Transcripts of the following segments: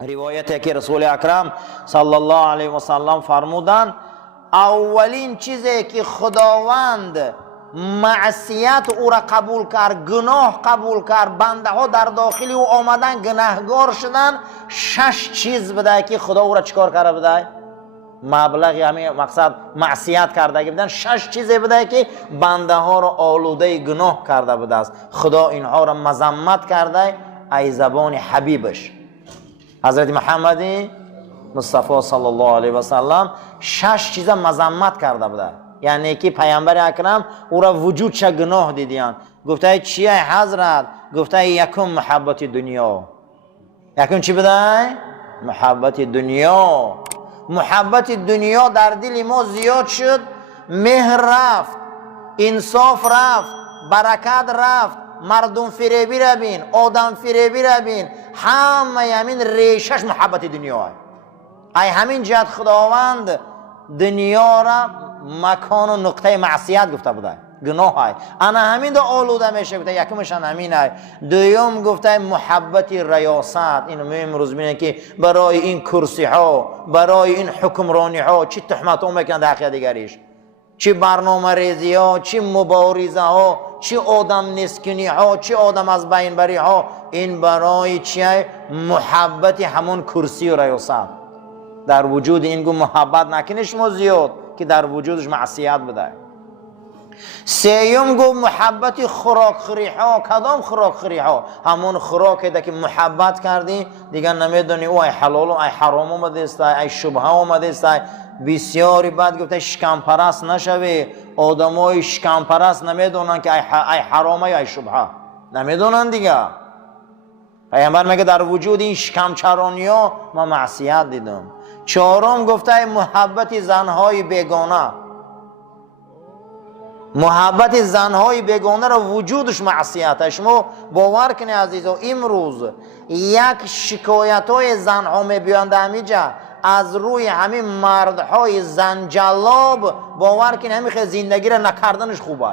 روایتی که رسول اکرم صلی الله علیه و سلم فرمودند اولین چیزی که خداوند معصیت او را قبول کرد، گناه قبول کرد، بنده ها در داخل او آمدن گناهگار شدن، 6 چیز بده که خدا او را چیکار کرده بده؟ مبلغی همین مقصد معصیت کرده بودن، 6 چیزی بوده که بنده ها را آلوده گناه کرده بوده است. خدا اینها را مذمت کرده ای زبان حبیبش حضرت محمد مصطفی صلی الله علیه و سلم 6 چیز مذمت کرده بوده. یعنی که پیامبر اکرم او را وجود چه گناه دیدیان. گفته چیه حضرت؟ گفته یکم محبت دنیا. یکم چی بوده؟ محبت دنیا. محبت دنیا در دل ما زیاد شد، مهر رفت، انصاف رفت، برکت رفت، مردم فریبی را بین، آدم فریبی را بین، همه همین ریشش محبت دنیا است. ای همین جهت خداوند دنیا را مکان و نقطه معصیت گفته بوده، گناه است. انا همین دو آلوده میشه بوده. یکمشان همین است. دوم گفته محبت ریاست. اینو می امروز میبینه که برای این کرسی ها، برای این حکمرانی ها چی تهمت ها میکنن در حق دیگریش، چی برنامه ریزی ها، چی مبارزه ها، چی آدم نسکنی ها، چی آدم از بین بری ها. این برای چیه؟ محبت همون کرسی و ریاست. در وجود این گونه محبت نکنش ما زیاد که در وجودش معصیت بده. سیوم گو محبت خوراک خوری ها. کدام خوراک خوری ها؟ همون خوراکی ده که محبت کردی دیگه نمیدونی او ای حلال و ای حرام اومده است، ای شبهه اومده است. بسیاری بعد گفته شکم پرست نشوی. آدمای شکم پرست نمیدونن که ای حرامه یا ای شبهه نمیدونن دیگه. پیامبر میگه در وجود این شکم چرانی ها ما معصیت دیدم. چهارم گفته محبت زنهای بیگانه. محبت زنهای بیگانه را وجودش معصیت. شما باور کنید عزیزو، امروز یک شکایت های زنها میبیاند همینجا از روی همین مردهای زنجلاب. باور کنید همین خیلی زندگی را نکردنش خوبه.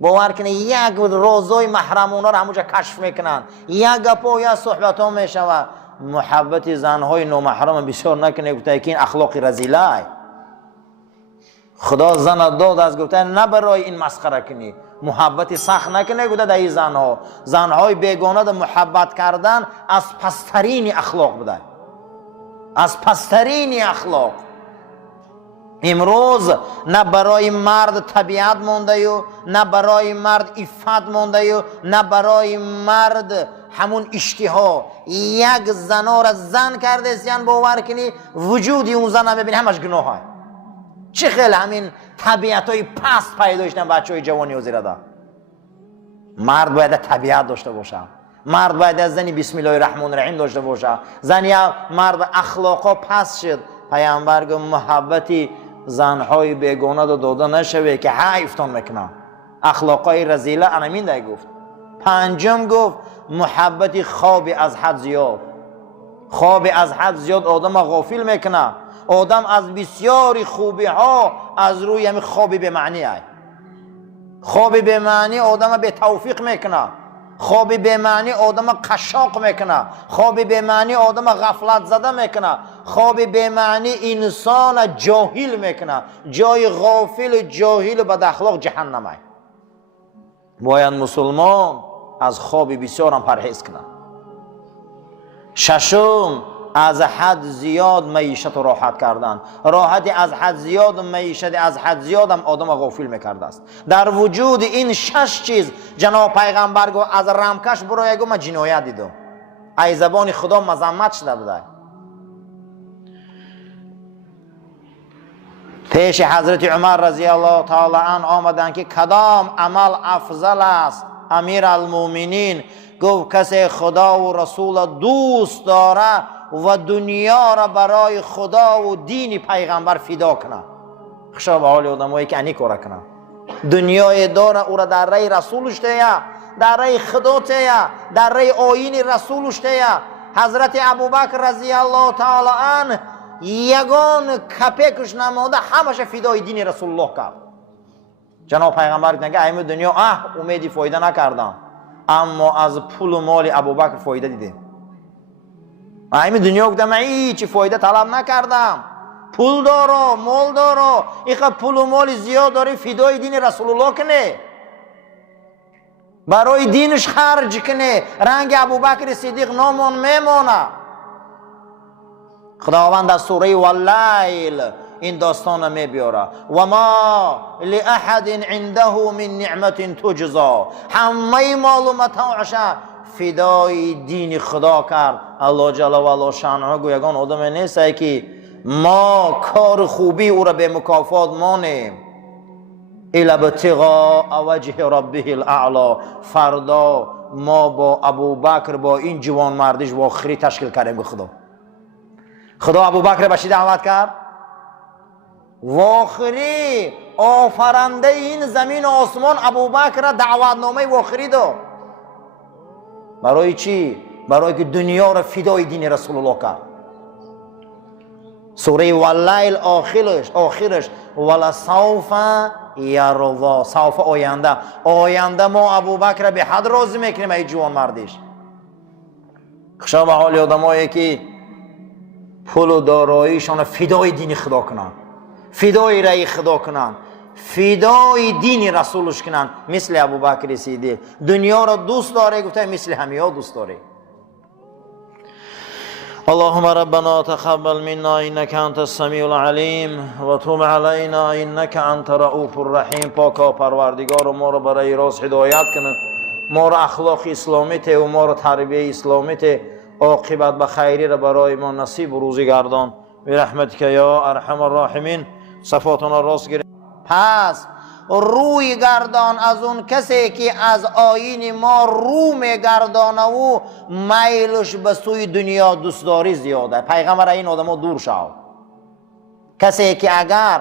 باور کنید یک روزای محرمانه را همونجا کشف میکنن، یک گپا یا صحبت ها میشوه. محبت زنهای نامحرم بسیار نکنه. گفته که این اخلاق رذیله. خدا زن داد از گفته نه برای این مسخره کنی، محبت سخت نکنه. گفته در این زنهای بیگانه در محبت کردن از پسترین اخلاق بوده، از پسترین اخلاق. امروز نه برای مرد طبیعت مونده و نه برای مرد عفت مونده و نه برای مرد همون اشتها. یک زنا را زن کرده است، باور کنی وجودی اون زن ببینی همش گناه های. چه خیلی همین طبیعت های پست پیدا شدن بچه های جوانی و زیراده. مرد باید طبیعت داشته باشه. مرد باید از زنی بسم الله الرحمن الرحیم داشته باشه. زن یا مرد اخلاقا پست شد. پیامبر گفت محبتی زنهای بیگانه داده نشوه که حیفتان میکنه. اخلاقای رذیله انمین ده گفت. پنجم گفت محبت خواب از حد زیاد. خواب از حد زیاد آدم غافل میکنه. آدم از بسیاری خوبی ها از روی همین خوابی به معنی است. خوابی به معنی آدم به توفیق میکنه. خوابی به معنی آدم قشاق میکنه. خوابی به معنی آدم غفلت زده میکنه. خوابی به معنی انسان جاهل میکنه. جای غافل جاهل بد اخلاق جهنم است. باید مسلمان از خوابی بسیار هم پرهیز کنه. ششم از حد زیاد معیشت رو راحت کردن. راحتی از حد زیاد و معیشت از حد زیاد هم آدم غافل میکرده است. در وجود این 6 چیز جناب پیغمبر گفت از رمکش برای گفت من جنایت دیدم. ای زبان خدا مذمت شده بوده. پیش حضرت عمر رضی الله تعالی عنه آمدن که کدام عمل افضل است؟ امیر المؤمنین گفت کسی خدا و رسول دوست داره و دنیا را برای خدا و دین پیغمبر فدا کنه. خشا به حال آدمایی که انی کار کنه. دنیای داره او را در رای رسولش تیه، در رای خدا تیه، در رای آیین رسولش تیه. حضرت ابوبکر رضی الله تعالی عنه یگان کپکش نماده همش فدای دین رسول الله کرد. جناب پیغمبر میگه ایمه دنیا امیدی فایده نکردم، اما از پول و مال ابوبکر فایده دیده. من همین دنیا گفتم هیچ فایده طلب نکردم، پول دارو مال دارو، اینقدر پول و مال زیاد داری فدای دین رسول الله کنه، برای دینش خرج کنه، رنگ ابوبکر صدیق نامون میمونه. خداوند از سوره واللیل این داستان میبیاره، و ما لاحد عنده من نعمت تجزا، همه معلوماتش فدای دین خدا کرد. الله جل و علا شانه گویگان آدم نیست که ما کار خوبی او را به مکافات مانیم، الا ابتغاء وجه ربه الاعلا. فردا ما با ابوبکر با این جوان مردش واخری تشکیل کردیم به خدا ابوبکر به چی دعوت کرد؟ واخری آفرنده این زمین و آسمان ابوبکر دعوتنامه واخری داد. برای چی؟ برای که دنیا را فدای دین رسول الله کرد. سوره واللیل آخرش ولسوف یرضا، سوف آینده ما ابوبکر به حد راضی میکنیم ای جوان مردش. خشا به حال آدمایی که پول و داراییشان فدای دین خدا کنن، فدای رای خدا کنن، فدای دین رسولش کنن، مثل ابوبکر صدیق. دنیا را دوست داره، گفته مثل همه دوست داره. اللهم ربنا تقبل منا انك انت السميع العليم وتب علينا انك انت رؤوف الرحیم. پاکا پروردگار ما را برای راست هدایت کنه، ما را اخلاق اسلامیت و ما را تربیت اسلامیت، عاقبت به خیری را برای ما نصیب و روزی گردان برحمتک یا ارحم الراحمین. صفاتنا راست گرفت. پس روی گردان از اون کسی که از آیین ما رو میگردانه و میلش به سوی دنیا دوستداری زیاده. پیغمبر این آدم ها دور شو. کسی که اگر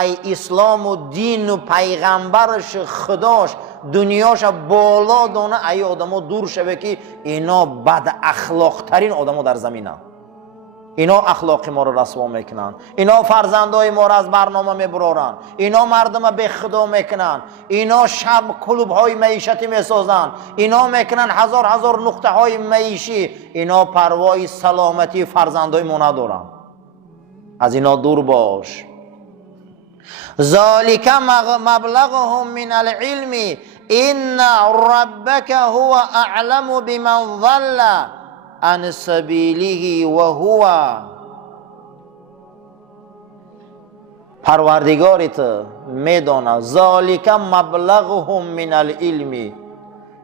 ای اسلام و دین و پیغمبرش خداش دنیاش بالا دانه، ای آدم ها دور شوه که اینا بد اخلاق ترین آدم ها در زمینه. اینا اخلاق ما رو رسوا میکنن، اینا فرزندای ما رو از برنامه میبرارن، اینا مردم به خدا میکنن، اینا شب کلوب های معیشتی میسازن، اینا میکنن هزار نقطه های معیشی، اینا پروای سلامتی فرزندای ما ندارن. از اینا دور باش. ذالک مبلغهم من العلم ان ربک هو اعلم بمن ضل عن سبیله و هو، پروردگارت میدانه. ذالک مبلغهم من العلم،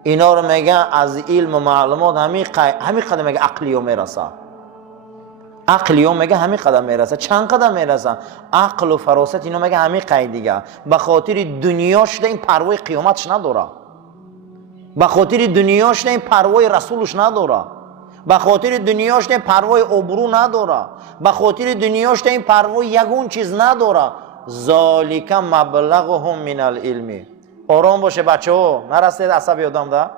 اینا رو میگن از علم و معلومات همین قدم میگه عقلیو میرسه. عقلیو میگه همین قدم میرسه. چند قدم میرسه؟ عقل و فراست اینا میگه همین قید دیگه. به خاطر دنیاش این پروای قیامتش نداره، به خاطر دنیاش این پروای رسولش نداره، به خاطر دنیاش این پروای ابرو نداره، به خاطر دنیاش این پروای یگون چیز نداره. ذالک مبلغهم من العلم. آرام باشه بچه ها، نرسید عصبی آدم ده.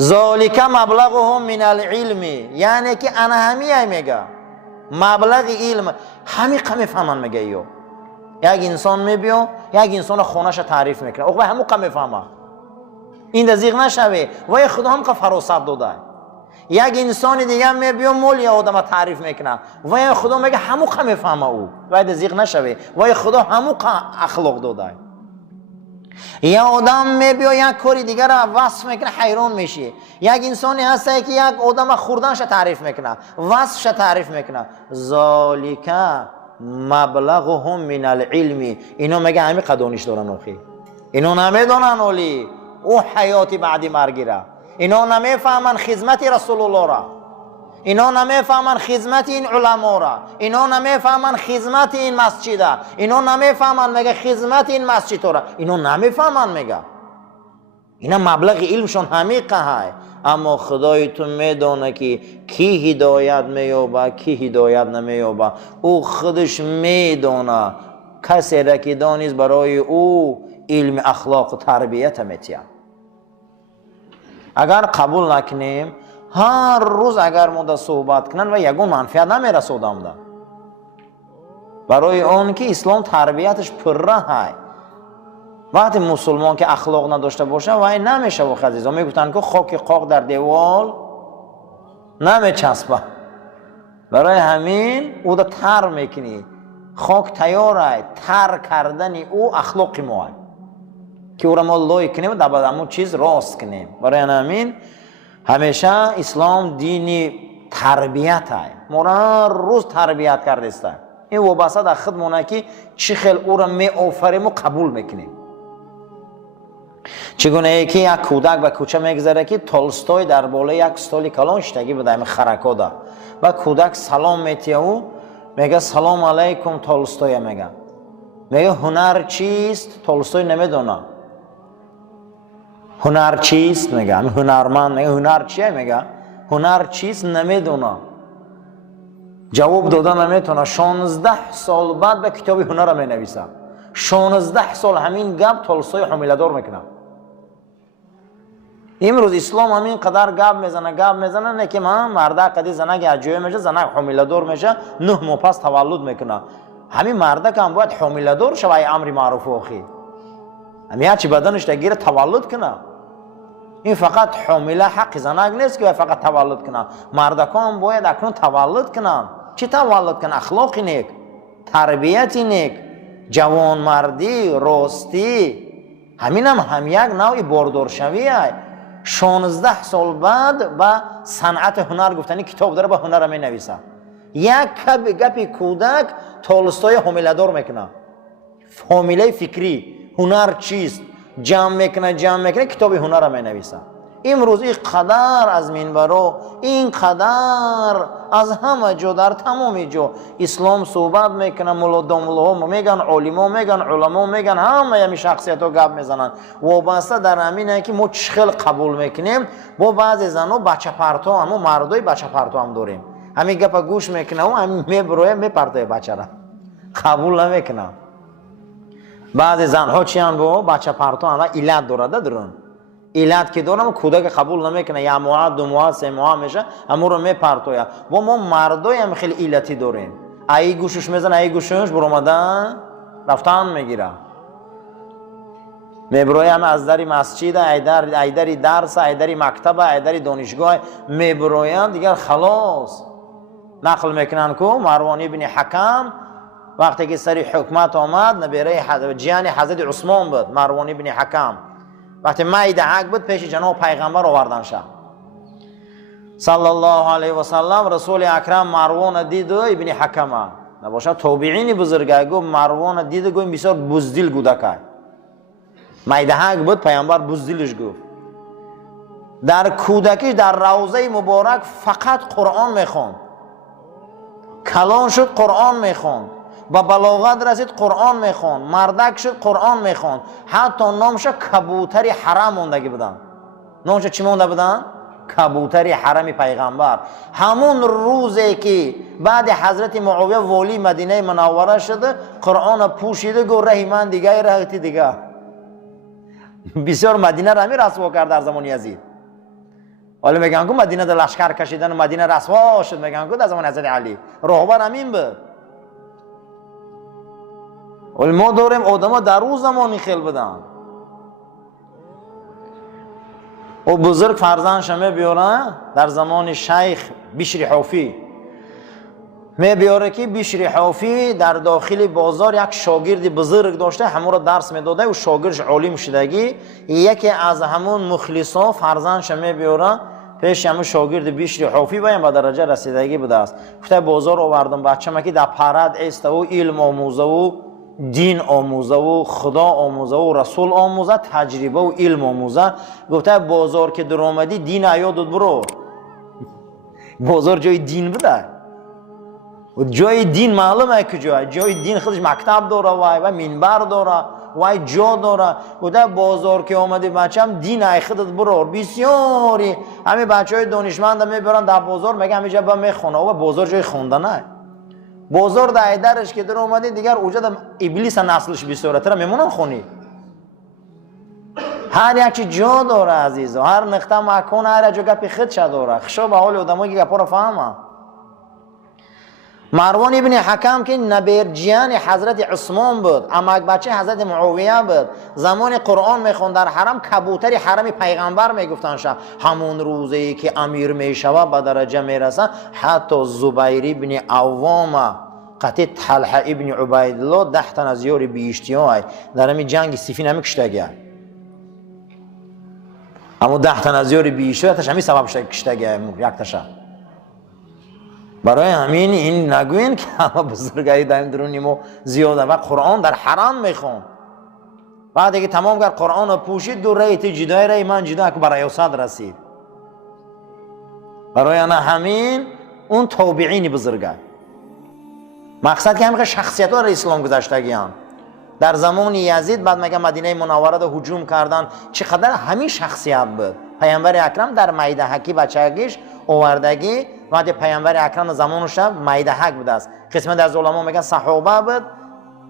ذالک مبلغهم من العلم یعنی که انا همیه میگه مبلغ علم همی قمی فهمن میگه. یک انسان میبیا یک انسان خونش تعریف میکنه، اوه همون قمی فهمه، این دزیغ نشوه و خدا هم که فراست داده. یک انسان دیگه میبیا مول یا آدم تعریف میکنه و خدا میگه همون قمی فهمه او و دزیغ نشوه و خدا همون اخلاق داده. یا آدم میبیا یک کاری دیگر را وصف میکنه حیران میشی. یک انسانی هسته که یک آدم خوردنش تعریف میکنه، وصفش تعریف میکنه. ذالک مبلغهم من العلم، اینا میگه همین قدانش دارن آخی، اینا نمیدونن اولی او حیاتی بعدی مرگی را، اینا نمیفهمن خدمت رسول الله را، اینا نمیفهمن خدمت این علما را، اینا نمیفهمن خدمت این مسجد را، اینا نمیفهمن میگه خدمت این مسجد را، اینا نمیفهمن میگه. اینا مبلغ علمشون همیقه های. اما خدای تو میدونه که کی هدایت مییابه کی هدایت نمییابه. او خودش میدونه. کسی را که دانست برای او علم اخلاق و تربیت میتیه. اگر قبول نکنیم هر روز اگر ما صحبت کنن و یگون منفعت نمیرسودم ده. برای اون که اسلام تربیتش پره های. وقتی مسلمان که اخلاق نداشته باشه و این نمیشه و عزیزا میگفتن که خاک قاق در دیوال نمیچسبه. برای همین او دا تر میکنی. خاک تیاره، تر کردن او اخلاق ما که او را ما لای کنیم و در همون چیز راست کنیم. برای همین همیشه اسلام دینی تربیت های، ما را روز تربیت کرده است. این وابسته در خودمونه که چی خیل او را می آفریم و قبول میکنیم. چگونه که یک کودک به کوچه میگذره که تولستوی در بالای یک استول کلان شتگی بده این خرکا ده و کودک سلام میتیه او میگه سلام علیکم تولستوی میگه هنر چیست؟ تولستوی نمیدونه هنر چیست. میگه هنرمند میگه هنر چیه؟ میگه هنر چیست نمیدونه، جواب دادن نمیتونه. 16 سال بعد به کتابی هنر می نویسه. 16 سال همین گپ تولستوی حامله دار میکنه. امروز اسلام همین قدر گپ میزنه نه که من مرده قدی زنگ اجوی میشه، زنگ حامله دار میشه، 9 ماه پس تولد میکنه. همین مرده که هم باید حامله دار شه، امر معروف اخی همین چی بدنش تگیر تولد کنه. این فقط حامله حق زنگ نیست که فقط تولد کنه، مردکان باید اکنون تولد کنن. چی تولد کنن؟ اخلاق نیک، تربیت نیک، جوان مردی، راستی. همین هم یک نوعی باردار شوی های. 16 سال بعد با صنعت هنر گفتنی کتاب داره، با هنر می نویسه. یک گپی کودک تولستوی حامله دار میکنه، حامله فکری هنر چیست جمع میکنه کتاب هنر می نویسه. امروز این قدر از منبرو، این قدر از همه جا در تمام جا اسلام صحبت میکنه، ملا میگن، عالما میگن، علما میگن، همه همین شخصیت ها گپ میزنن. وابسته در همینه که ما چخل قبول میکنیم. با بعضی زنها بچه پرتا، همون مردای بچه پرتا هم داریم. همین گپ گوش میکنه و همین میبروه میپرتای بچه را قبول نمیکنه. بعضی زنها چی هم با بچه پرتا هم علت دارن. علت که دارم کودک قبول نمیکنه، یا ماه 2 ماه 3 ماه میشه همون رو میپرتوید. و ما مردای هم خیلی علتی داریم. ای گوشش میزنه، ای گوشش برآمدن رفتن میگیره، میبروی هم از در مسجد، ای در درس، ای در مکتب، ای در دانشگاه میبرویند دیگر خلاص. نقل میکنن که مروان ابن حکم وقتی که سری حکمت آمد، نبیره جیان حضرت عثمان بود. مروان ابن حکم وقتی مایده حق بود پیش جناب پیغمبر آوردن شد صلی الله علیه و سلم. رسول اکرم مروان دید و ابن حکم نباشد تابعین بزرگای گفت مروان دید گفت بسیار بزدل کودک مایده حق بود، پیغمبر بزدلش گفت. در کودکیش در روضه مبارک فقط قرآن میخوند، کلان شد قرآن میخوند، با بلاغت رسید قرآن میخوند، مردک شد قرآن میخوند. حتی نامش کبوتری حرم موندگی بودن. نامش چی مونده بودن؟ کبوتری حرم پیغمبر. همون روزی که بعد حضرت معاویه والی مدینه منوره شده، قرآن پوشیده گفت رهی من دیگه رهتی دیگه. بسیار مدینه را همین رسوا کرد در زمان یزید. حالا میگن که مدینه در لشکر کشیدن و مدینه رسوا شد، میگن که در زمان حضرت علی. راهبر همین بود. ولی ما داریم آدم در اون زمانی خیل بدن. او بزرگ فرزندش می بیاره در زمان شیخ بشری حافی، می بیاره که بشری حافی در داخل بازار یک شاگرد بزرگ داشته، همون را درس میداده و شاگردش عالم شدگی. یکی از همون مخلصا فرزندش می بیاره پیش همون شاگرد بشری حافی و به درجه رسیدگی بوده است. گفته بازار آوردم بچه ما که در پرد ایسته و علم آموزه و دین آموزه و خدا آموزه و رسول آموزه، تجربه و علم آموزه. گفته بازار که در آمدی دین ایادت برو. بازار جای دین بوده و جای دین معلومه کجا. جای دین خودش مکتب داره و منبر داره و جا داره. گفته بازار که آمدی بچم دین ای خودت برو. بسیاری همین بچه های دانشمند میبرن در بازار، میگه همینجا با میخونه و بازار جای خوندنه. بازار در درش که در اومده دیگر اوجد ابلیس نسلش بسیاره تر میمونن خونی. هر یکی جا داره عزیزا، هر نقطه مکان هر جا گپی خودش داره. خشا به حال آدمایی که گپا رو فهمه. مروان ابن حکم که نبرجیان حضرت عثمان بود، امک بچه حضرت معاویه بود، زمان قرآن میخوند در حرم کبوتر حرم پیغمبر میگفتن شد. همون روزی که امیر میشوه به درجه میرسه، حتی زبیر ابن عوام قطع طلحه ابن عبیدالله 10 تن از یاری بیشتیان در همین جنگ سیفین همی کشتگه، اما 10 تن از یاری بیشتیان تش همی سبب کشتگه یک تشه. برای همین این نگوین که همه بزرگایی دایم درونیم و زیاده و قرآن در حرم میخون. بعد اگه تمام کرد قرآن رو پوشید دو ریت جدای رای من جدا که برای اوساد رسید. برای همین اون توبیعین بزرگای مقصد که همه شخصیت ها را اسلام گذاشتگیان. در زمان یزید بعد مگه مدینه منوره رو هجوم کردن، چقدر همین شخصیت بود. پیامبر اکرم در میدهکی بچگیش آوردگی وقتی پیامبر اکرم زمانش میدهک بود است. قسمت از علما میگن صحابه بود،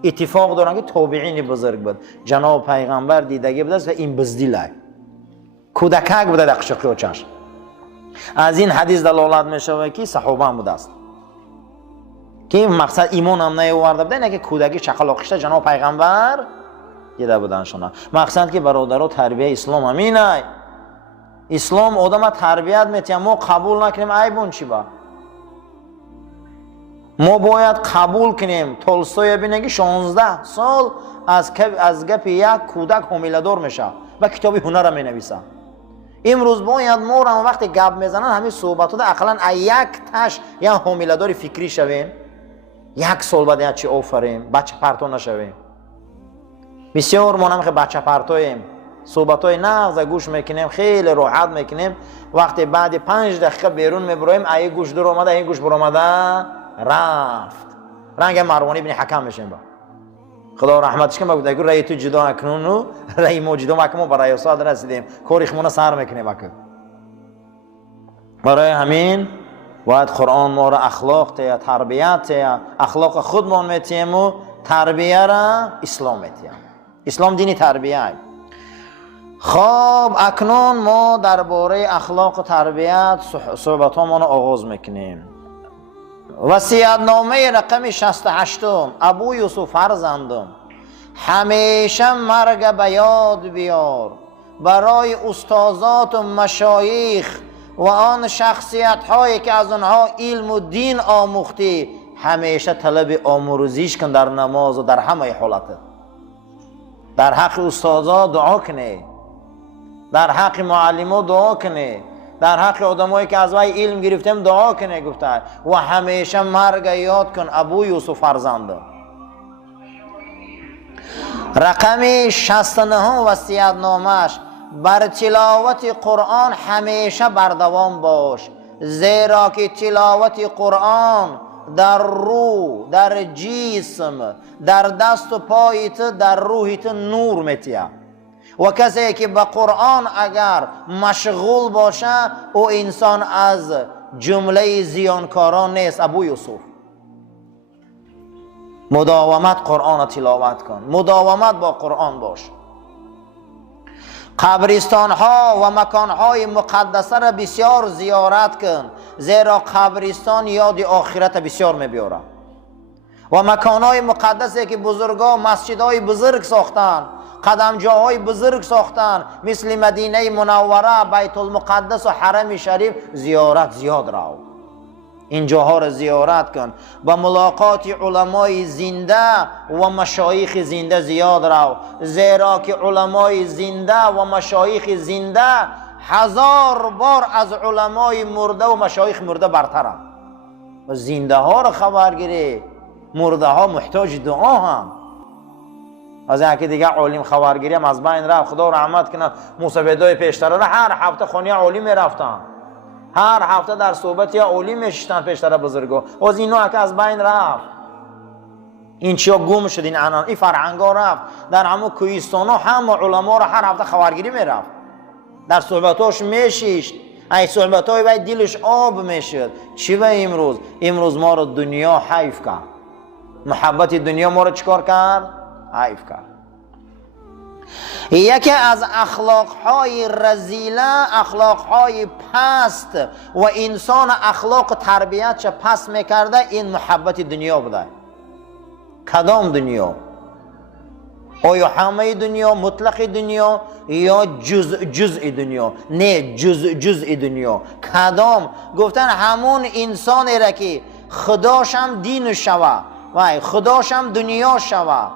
اتفاق دارن که تابعین بزرگ بود. جناب پیغمبر دیدگی بود است و این بزدیلای کودکک بود در قشقی و چشم. از این حدیث دلالت میشه که صحابه هم بود است که مقصد ایمان هم نیاورده بودن، اینه که کودکی چخلاقشته جناب پیغمبر دیده بودن شما. مقصد که برادرها تربیه اسلام همینه. اسلام آدم تربیت میتیم، ما قبول نکنیم عیبون چی با؟ ما باید قبول کنیم. تولستوی بینه که 16 سال از گپ یک کودک حامله‌دار میشه و کتابی هنر می نویسه. امروز باید ما را وقتی گپ میزنن همین صحبتات اقلا یک تاش یا حامله‌دار فکری شویم، 1 سال بعد چی آفریم، بچه پرتو نشویم. بسیار ما نمیخواه بچه پرتویم، صحبتای نغز گوش میکنیم، خیلی راحت میکنیم، وقتی بعد 5 دقیقه بیرون میبرویم ای گوش در اومده این گوش بر اومده رفت. رنگ مروانی ابن حکم میشیم با خدا رحمتش کنه. بگو رای تو جدا اکنون و رای ما جدا مکمو برای استاد رسیدیم، کاریخمون سر میکنیم بکن. برای همین باید قرآن ما را اخلاق تیا تربیت تیا اخلاق خودمان میتیم و تربیه را اسلام میتیم. اسلام دینی تربیه. خب اکنون ما درباره اخلاق و تربیت صحبتامون آغاز میکنیم. وصیت‌نامه رقم 68 ابو یوسف فرزندم، همیشه مرگ به یاد بیار برای استادات و مشایخ و آن شخصیت هایی که از آنها علم و دین آموختی. همیشه طلب آموزیش کن در نماز و در همه حالت. در حق استادا دعا کنی، در حق معلمو دعا کنی، در حق آدمایی که از وای علم گرفتیم دعا کنی. گفته و همیشه مرگ یاد کن ابو یوسف فرزند. رقم 69 وصیت‌نامه‌اش، بر تلاوت قرآن همیشه بردوام باش، زیرا که تلاوت قرآن در روح، در جسم، در دست و پایت، در روحت نور میتیه. و کسی که به قرآن اگر مشغول باشه او انسان از جمله زیانکاران نیست. ابو یوسف مداومت قرآن تلاوت کن، مداومت با قرآن باش. قبرستان ها و مکان های مقدسه را بسیار زیارت کن، زیرا قبرستان یاد آخرت بسیار میبیاره. و مکان های مقدسه که بزرگا مسجد های بزرگ ساختن، قدمجاهای بزرگ ساختن، مثل مدینه منوره، بیت المقدس و حرم شریف، زیارت زیاد رو. این جاها را زیارت کن. با ملاقات علمای زنده و مشایخ زنده زیاد رو، زیرا که علمای زنده و مشایخ زنده 1000 بار از علمای مرده و مشایخ مرده برترن. و زنده ها را خبر گیری، مرده ها محتاج دعا هم. از اینکه دیگه عالم خبرگیری هم از بین رفت. خدا رحمت کنه. موسویدای پیشتر را هر هفته خانه عالی میرفتن، هر هفته در صحبت یا عالی میشتن پیشتر بزرگا. از اینا که از بین رفت، این چیا گم شد، این عنان، این فرهنگا رفت. در همه کوهستانا هم علما را هر هفته خبرگیری میرفت، در صحبتاش میشیشت. ای صحبتای باید دلش آب میشد. چی به امروز ما رو دنیا حیف کرد، محبت دنیا ما رو چیکار کرد؟ حیف کرد. یکی از اخلاقهای رذیله، اخلاقهای پست و انسان اخلاق تربیتش پست میکرده، این محبت دنیا بوده. کدام دنیا؟ آیا همه دنیا، مطلق دنیا، یا جزء دنیا؟ نه، جزء دنیا. کدام؟ گفتن همون انسانی را که خداشم دین شوه و خداشم دنیا شوه،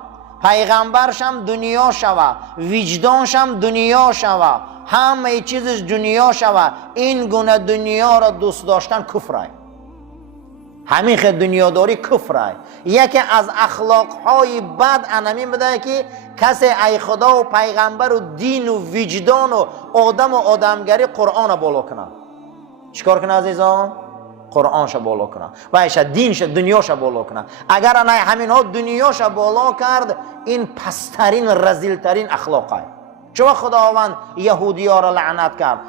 پیغمبرشم دنیا شوه، وجدانشم دنیا شوه، همه چیزش دنیا شوه، این گونه دنیا را دوست داشتن کفره. همین خیلی دنیاداری کفره. یکی از اخلاقهای بد انمی بده که کسی ای خدا و پیغمبر و دین و وجدان و آدم و آدمگری قرآن را بالا کنه. چیکار کنه عزیزان؟ قرآنش بالا کنه و ایش دینش دنیاش بالا کنه. اگر نه همین ها دنیاش بالا کرد، این پسترین رذیلترین اخلاقه. چون خداوند یهودی ها را لعنت کرد،